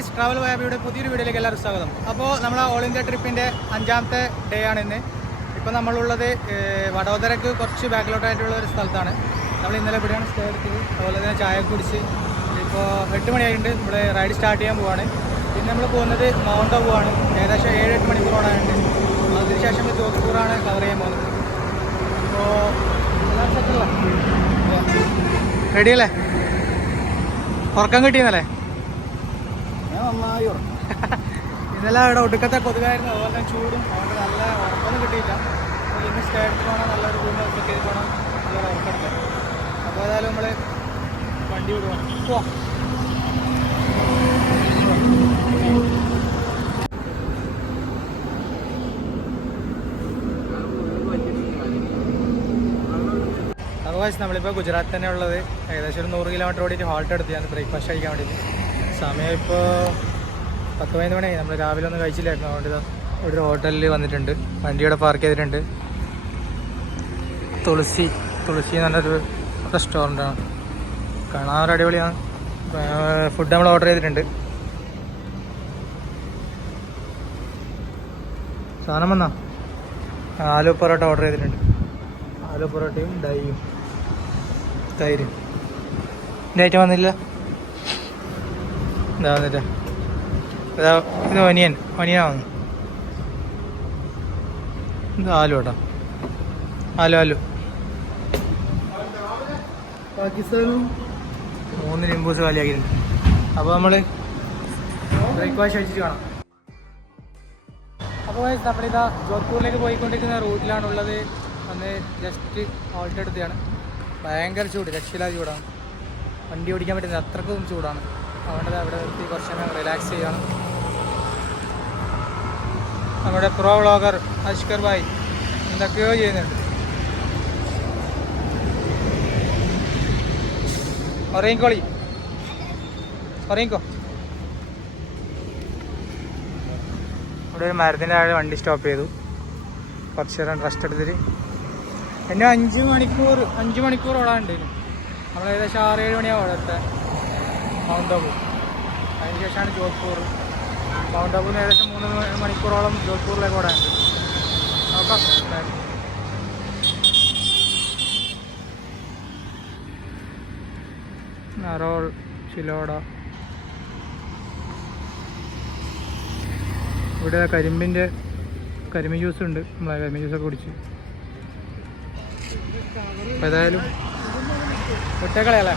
Guys, travel വൈബിയുടെ പുതിയൊരു വീഡിയോയിലേക്ക് എല്ലാവർക്കും സ്വാഗതം. അപ്പോൾ നമ്മളെ ഓൾ ഇന്ത്യ ട്രിപ്പിൻ്റെ 5ാമത്തെ ഡേ ആണ് ഇന്ന്. ഇപ്പോൾ നമ്മളുള്ളത് വഡോദരക്ക് കുറച്ച് ബാക്കിലോട്ടായിട്ടുള്ള ഒരു സ്ഥലത്താണ്. നമ്മൾ ഇന്നലെ ഇവിടെയാണ് സ്റ്റേ എടുത്തത്. അതുപോലെ തന്നെ ചായ കുടിച്ച് ഇപ്പോൾ 8 മണിയായിട്ടുണ്ട്. നമ്മൾ റൈഡ് സ്റ്റാർട്ട് ചെയ്യാൻ പോവാണ്. പിന്നെ നമ്മൾ പോകുന്നത് മൗണ്ട് ആബു ആണ്. ഏകദേശം 7-8 മണിക്കൂറോടാനുണ്ട്. അതിനുശേഷം നമ്മൾ ജോധ്പൂറാണ് കവർ ചെയ്യാൻ പോകുന്നത്. അപ്പോൾ എല്ലാവരും സെറ്റല്ല, റെഡിയല്ലേ? ഉറക്കം കിട്ടിയെന്നല്ലേ? ഇന്നലെ ഇവിടെ ഒടുക്കത്തെ കൊതുകായിരുന്നു, അതുപോലെ തന്നെ ചൂടും, അതുകൊണ്ട് നല്ല ഉറക്കൊന്നും കിട്ടിയില്ല. അപ്പോൾ ഇന്ന് സ്റ്റേ എടുത്ത് പോകണം, നല്ലൊരു റൂം ഒക്കെ ചെയ്ത് പോകണം, നല്ലൊരു ഉറക്കമുണ്ട്. അപ്പോൾ ഏതായാലും നമ്മൾ വണ്ടി വിടുവാണ്. പോവാം. അതർവൈസ് നമ്മളിപ്പോൾ ഗുജറാത്തിൽ തന്നെ ഉള്ളത്. ഏകദേശം ഒരു 100 കിലോമീറ്റർ ഓടിയിട്ട് ഹോൾട്ട് എടുത്ത് ഞാൻ ബ്രേക്ക്ഫാസ്റ്റ് കഴിക്കാൻ വേണ്ടിയിട്ട്. സമയം ഇപ്പോൾ 10-15 മണിയായി. നമ്മൾ രാവിലെ ഒന്നും കഴിച്ചില്ലായിരുന്നു. അതുകൊണ്ട് ഒരു ഹോട്ടലിൽ വന്നിട്ടുണ്ട്. വണ്ടിയുടെ പാർക്ക് ചെയ്തിട്ടുണ്ട്. തുളസി എന്ന് പറഞ്ഞൊരു റെസ്റ്റോറൻ്റാണ്. കാണാൻ ഒരു അടിപൊളിയാണ്. ഫുഡ് നമ്മൾ ഓർഡർ ചെയ്തിട്ടുണ്ട്. സാധനം വന്നാ ആലു പൊറോട്ട ഓർഡർ ചെയ്തിട്ടുണ്ട്. ആലു പൊറോട്ടയും ഡൈയും തൈരും. ഇതിൻ്റെ ഐറ്റം വന്നില്ല. ഇതാ വന്നിട്ട് ഇതാ, ഇത് ഒനിയനാണ്. ഇത് ആലു കേട്ടോ, ആലു പാകിസ്ഥാനും 3 നിംബൂസ് കാലിയാക്കിയിട്ടുണ്ട്. അപ്പോൾ നമ്മൾ ബ്രേക്ക്ഫാസ്റ്റ് കഴിച്ചിട്ട് കാണാം. അപ്പോൾ നമ്മളിതാ ജോധ്പൂരിലേക്ക് പോയിക്കൊണ്ടിരിക്കുന്ന റൂട്ടിലാണുള്ളത്. ഒന്ന് ജസ്റ്റ് ഹോൾട്ട് എടുത്തതാണ്. ഭയങ്കര ചൂട്, രക്ഷയില്ലാതെ ചൂടാണ്. വണ്ടി ഓടിക്കാൻ പറ്റുന്നത് അത്രക്കും ചൂടാണ്. അതുകൊണ്ട് അവിടെ നിർത്തി കുറച്ച് സമയം റിലാക്സ് ചെയ്യാണ്. നമ്മുടെ പ്രോ വ്ളോഗർ അഷ്കർ ഭായ് എന്തൊക്കെയോ ചെയ്യുന്നുണ്ട്. ഉറങ്ങിക്കോ. ഇവിടെ ഒരു മരത്തിൻ്റെ താഴെ വണ്ടി സ്റ്റോപ്പ് ചെയ്തു. കുറച്ച് നേരം റെസ്റ്റ് എടുത്തിട്ട് പിന്നെ 5 മണിക്കൂർ ഓടാനുണ്ട്. നമ്മൾ ഏകദേശം 6-7 മണിയാവും അവിടുത്തെ മൗണ്ട് ആബു. അതിനുശേഷമാണ് ജോധ്പൂർ. മൗണ്ട് ആബുന്ന് ഏകദേശം 3 മണിക്കൂറോളം ജോധ്പൂരിലേക്ക് ഓടാനുണ്ട്. നോക്കാം. നറോൾ, ചിലോട. ഇവിടെ കരിമ്പിൻ ജ്യൂസ് ഉണ്ട്. നമ്മൾ കരിമ്പിൻ ജ്യൂസൊക്കെ കുടിച്ച്. അപ്പോൾ ഏതായാലും ഒറ്റക്കളയല്ലേ.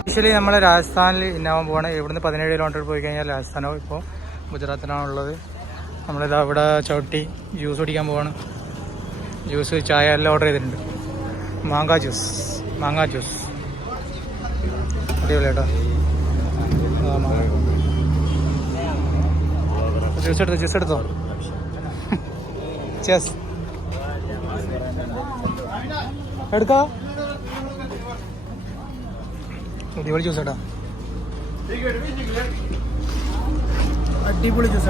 ആക്ച്വലി നമ്മൾ രാജസ്ഥാനിൽ ഇന്നാവാൻ പോവാണ്. ഇവിടുന്ന് 17 കിലോമീറ്റർ പോയി കഴിഞ്ഞാൽ രാജസ്ഥാനോ. ഇപ്പോൾ ഗുജറാത്തിനാണുള്ളത്. നമ്മളിതാ ഇവിടെ ചവിട്ടി ജ്യൂസ് കുടിക്കാൻ പോവാണ്. ജ്യൂസ്, ചായ എല്ലാം ഓർഡർ ചെയ്തിട്ടുണ്ട്. മാങ്ങ ജ്യൂസ് അടിപൊളി കേട്ടോ. ജ്യൂസ് എടുത്തോ. ചെസ് എടുക്കാ. അടിപൊളി ജ്യൂസ് കേട്ടോ. അടിപൊളി ജ്യൂസ്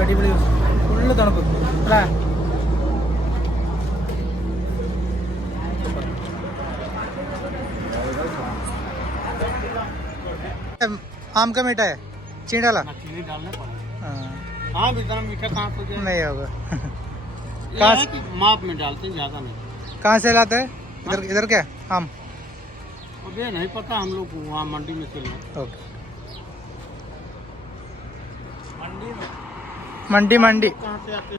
ഫുള്ള് തണുപ്പ് അല്ലേ. आम का मीठा है, चीनी डाला? चीनी डालना पड़ेगा। हाँ, इतना मीठा कहाँ से नहीं होगा। कहाँ से माप में डालते हैं, ज़्यादा नहीं। कहाँ से लाते हैं? इधर क्या आम? अब ये नहीं पता, हम लोग वहाँ मंडी में से लेते। ओके, मंडी कहाँ से आते?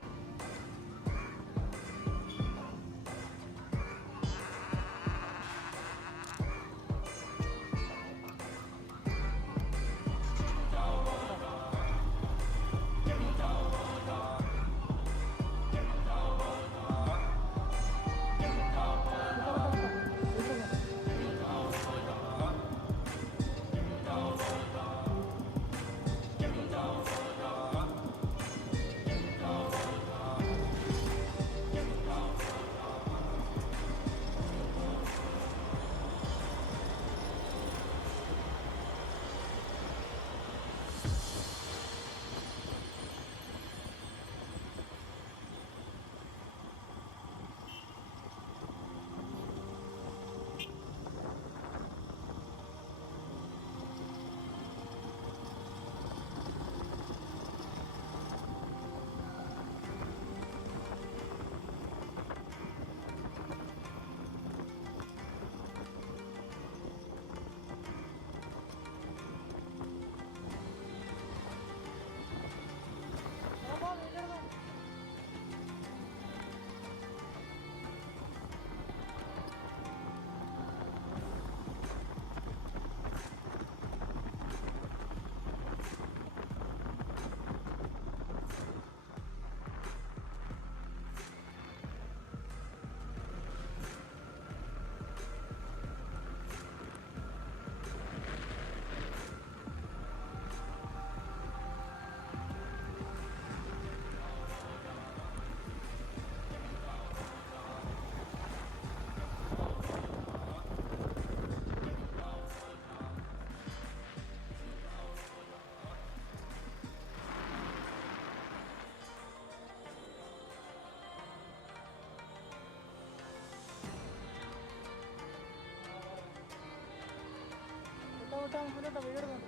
മുന്നോട്ടാ വീട്